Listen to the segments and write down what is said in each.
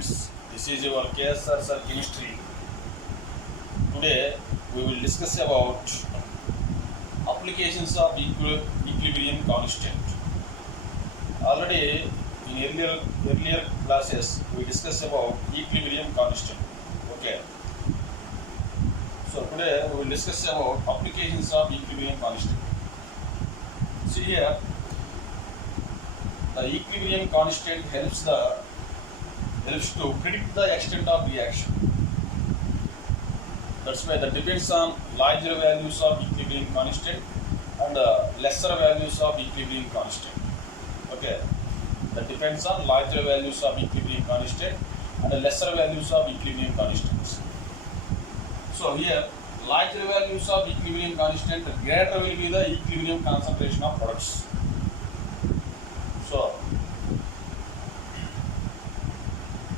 students, this is your KSR Sir Chemistry. Today we will discuss about applications of equilibrium constant. Already in earlier classes we discussed about equilibrium constant. Okay. So today we will discuss about applications of equilibrium constant. See here, the equilibrium constant helps to predict the extent of reaction. That's why that depends on larger values of equilibrium constant and lesser values of equilibrium constant. Okay, that depends on larger values of equilibrium constant and lesser values of equilibrium constants. So here, larger values of equilibrium constant, greater will be the equilibrium concentration of products. So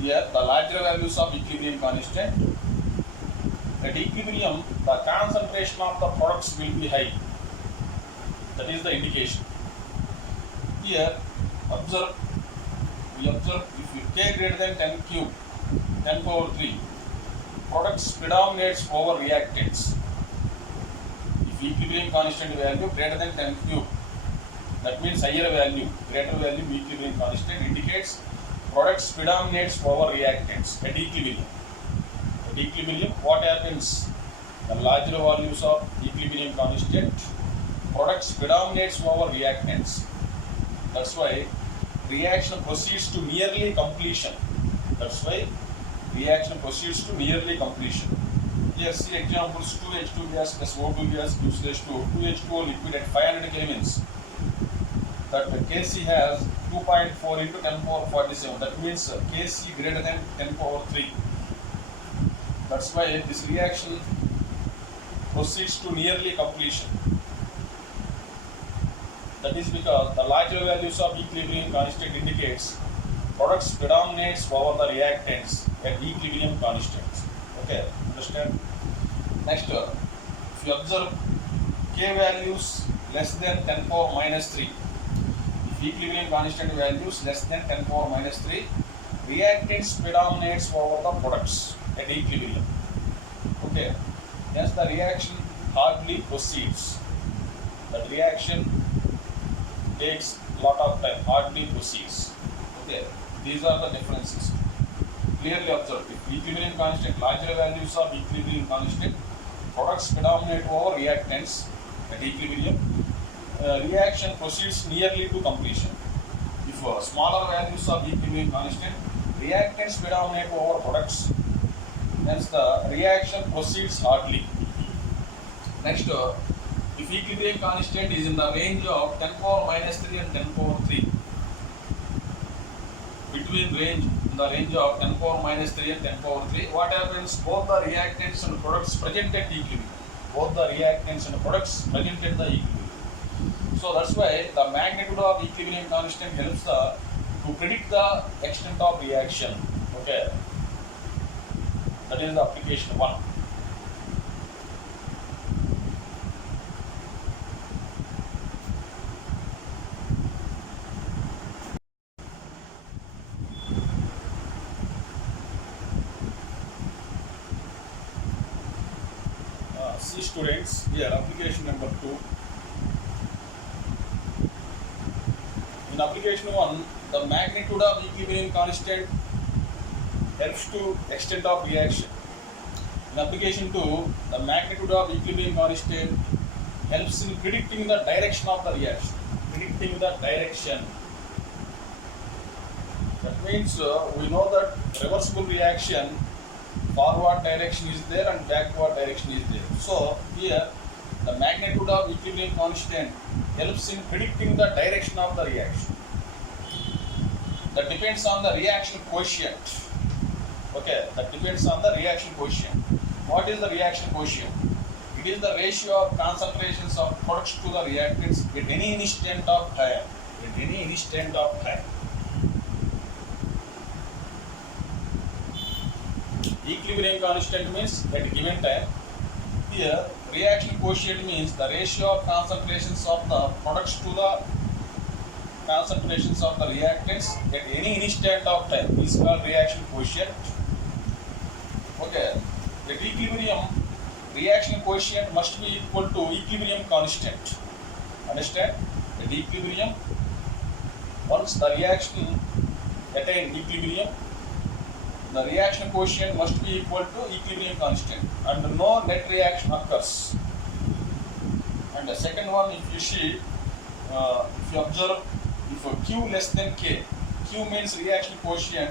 here the larger values of equilibrium constant, at equilibrium the concentration of the products will be high. That is the indication. Here we observe if K greater than 10 cube, 10 power 3, products predominates over reactants. If equilibrium constant value greater than 10 cube, that means higher value, greater value equilibrium constant indicates products predominates over reactants at equilibrium. At equilibrium, what happens? The larger values of equilibrium constant, products predominates over reactants. That's why reaction proceeds to nearly completion. That's why reaction proceeds to nearly completion. Here see examples: 2H2 gas plus O2 gas gives rise to 2H2O liquid at 500 kelvins. That Kc has 2.4 into 10 power 47. That means Kc greater than 10 power 3. That's why this reaction proceeds to nearly completion. That is because the larger values of equilibrium constant indicates products predominates over the reactants at equilibrium constants. Okay, understand? Next, if you observe K values less than 10 power minus 3, if equilibrium constant values less than 10 power minus 3, reactants predominates over the products at equilibrium. Okay, hence the reaction hardly proceeds. That reaction takes lot of time, hardly proceeds. Okay, these are the differences. Clearly observed. If equilibrium constant, larger values of equilibrium constant, products predominate over reactants at equilibrium. Reaction proceeds nearly to completion. If smaller values of equilibrium constant, reactants predominate over products, hence the reaction proceeds hardly. Next, if equilibrium constant is in the range of 10 power minus 3 and 10 power 3, between the range of 10 power minus 3 and 10 power 3, what happens? Both the reactants and products present at equilibrium. Both the reactants and products present at the equilibrium. So that's why the magnitude of equilibrium constant helps to predict the extent of reaction. Okay, that is the application 1. See students, here application number 2. In application 1, the magnitude of equilibrium constant helps to extent of reaction. In application 2, the magnitude of equilibrium constant helps in predicting the direction of the reaction. Predicting the direction. That means we know that reversible reaction, forward direction is there and backward direction is there. So here the magnitude of equilibrium constant helps in predicting the direction of the reaction. That depends on the reaction quotient. Okay, that depends on the reaction quotient. What is the reaction quotient? It is the ratio of concentrations of products to the reactants at any instant of time. At any instant of time. Equilibrium constant means at a given time. Here, reaction quotient means the ratio of concentrations of the products to the concentrations of the reactants at any instant of time is called reaction coefficient. Okay, at equilibrium, reaction coefficient must be equal to equilibrium constant. Understand? At equilibrium, once the reaction attain equilibrium, the reaction coefficient must be equal to equilibrium constant and no net reaction occurs. And the second one, if you see, if you observe, if Q less than K, Q means reaction coefficient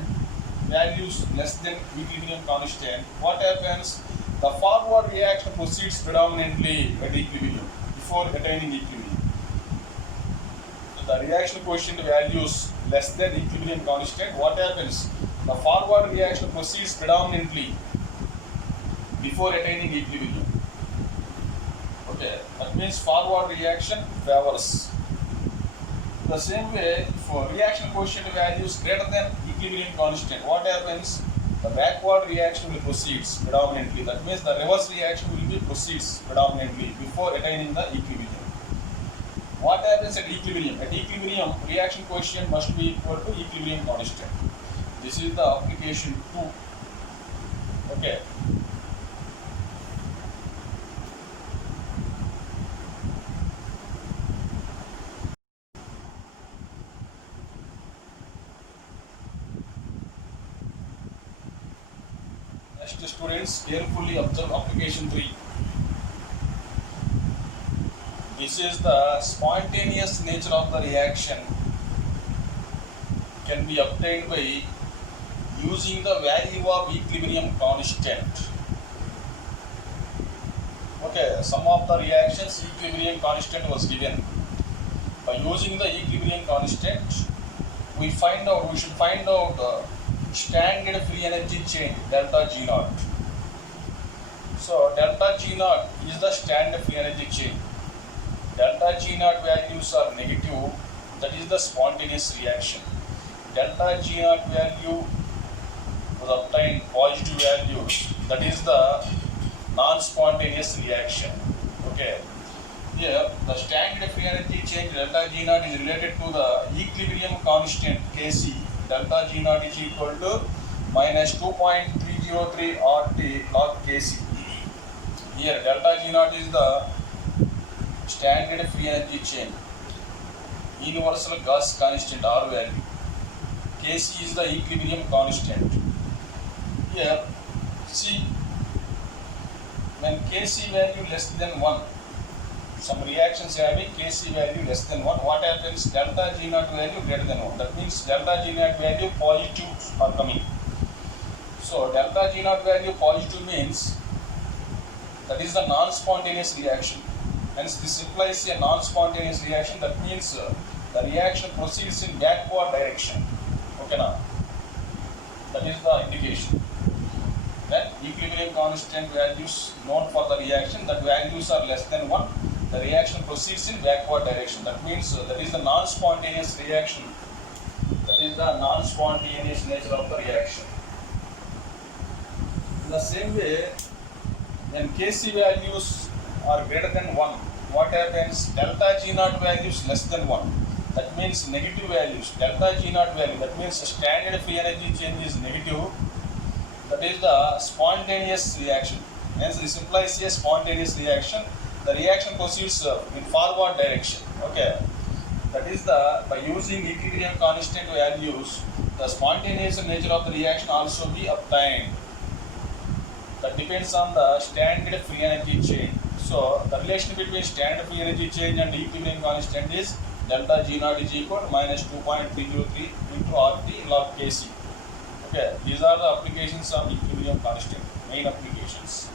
values less than equilibrium constant, what happens? The forward reaction proceeds predominantly at equilibrium before attaining equilibrium. The reaction coefficient values less than equilibrium constant, what happens? The forward reaction proceeds predominantly before attaining equilibrium. Okay, that means forward reaction favors. The same way, for reaction coefficient values greater than equilibrium constant, what happens? The backward reaction will proceeds predominantly. That means the reverse reaction will be proceeds predominantly before attaining the equilibrium. What happens at equilibrium? At equilibrium, reaction coefficient must be equal to equilibrium constant. This is the application 2. Okay. Next, students, carefully observe application 3. This is the spontaneous nature of the reaction can be obtained by using the value of equilibrium constant. Okay, some of the reactions equilibrium constant was given. By using the equilibrium constant, we should find out the standard free energy change, delta G naught. So delta G naught is the standard free energy change. Delta G naught values are negative, that is the spontaneous reaction. Delta G naught value was obtained positive values, that is the non-spontaneous reaction. Okay. Here, the standard free energy change delta G naught is related to the equilibrium constant Kc. Delta G naught is equal to minus 2.303 RT log Kc. Here, delta G naught is the standard free energy change, universal gas constant R value. Kc is the equilibrium constant. Here, see, when Kc value less than 1, some reactions having Kc value less than 1, what happens? Delta G naught value greater than 1. That means delta G naught value positive are coming. So delta G naught value positive means that is the non-spontaneous reaction. Hence this implies a non-spontaneous reaction. That means the reaction proceeds in backward direction. Okay now? That is the indication. Then equilibrium constant values known for the reaction, that values are less than 1. The reaction proceeds in backward direction. That means that is the non-spontaneous reaction. That is the non-spontaneous nature of the reaction. In the same way, when Kc values are greater than 1, what happens? Delta G naught values less than 1. That means negative values. Delta G naught value, that means standard free energy change is negative. That is the spontaneous reaction. Hence this implies a spontaneous reaction. The reaction proceeds in forward direction. Okay. That is by using equilibrium constant values, the spontaneous nature of the reaction also be obtained. That depends on the standard free energy change. So the relation between standard free energy change and equilibrium constant is delta G naught is equal to minus 2.303 into RT log Kc. Okay, these are the applications of equilibrium constant, main applications.